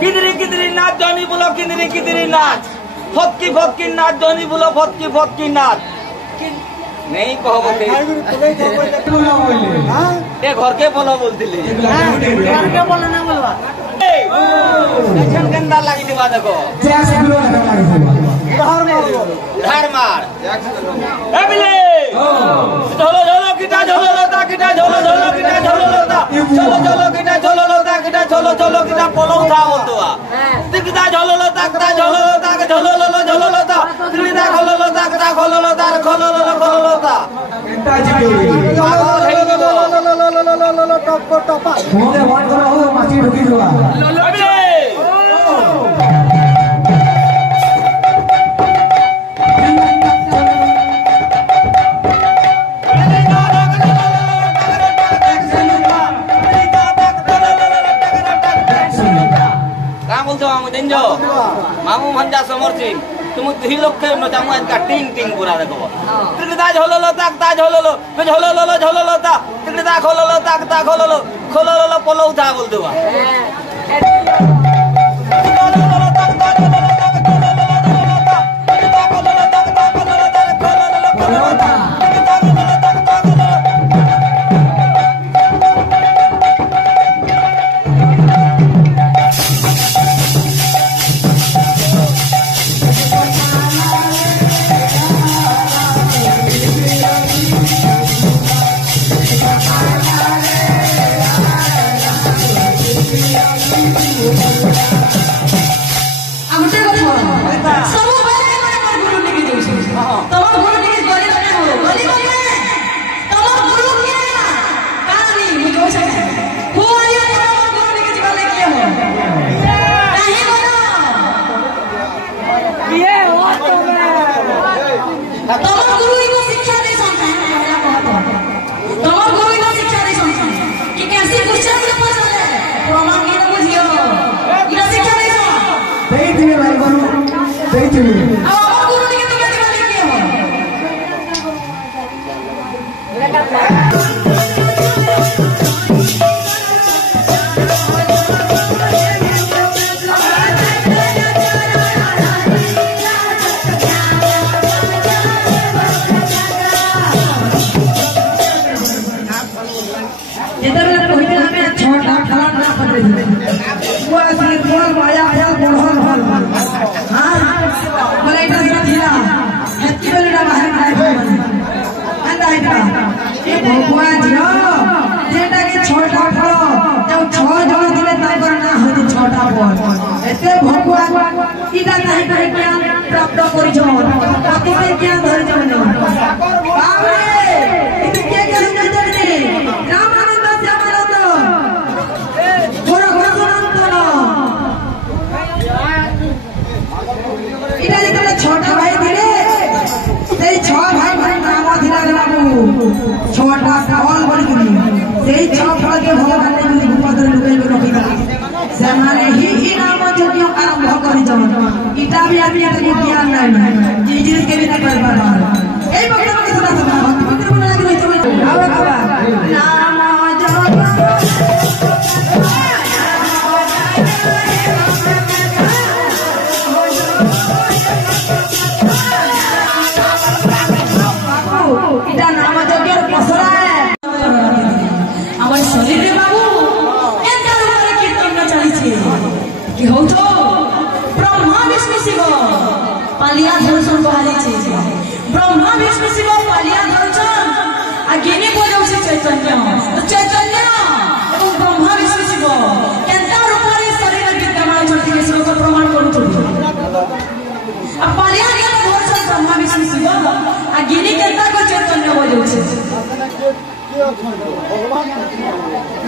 किदरी किदरी नाच जनी बोलो किदरी किदरी नाच फटकी फटकी नाच जनी बोलो फटकी फटकी नाच नहीं कहो ए घर के बोलो बोलती घर के बोलो ना बोलवा गंदा लगी दिवा देखो धार मार झोलो झोलो किटा झोलो लोता किटा झोलो झोलो किटा झोलो लोता चलो चलो किटा झोलो लोता किटा झोलो झोलो किटा पोलो उठा बोलतवा किटा झोलो लोता किटा झोलो लोता के झोलो लोलो झोलो लोता किटा खोलो लोता किटा खोलो लोता खोलो लोलो खोलो लोता किटा जी पागल है लो टप टप मोदे वन करा हो माछी ढुकी जोला मामू भंजा समर्थी तुम ही लोग के नचामु का टिंग टिंग पूरा देखो तिकदा झोलो लो ताक ता झोलो लो झोलो लो झोलो लो ता तिकदा खोलो लो ताक ता खोलो लो पोलो उठा बोल देवा भगवान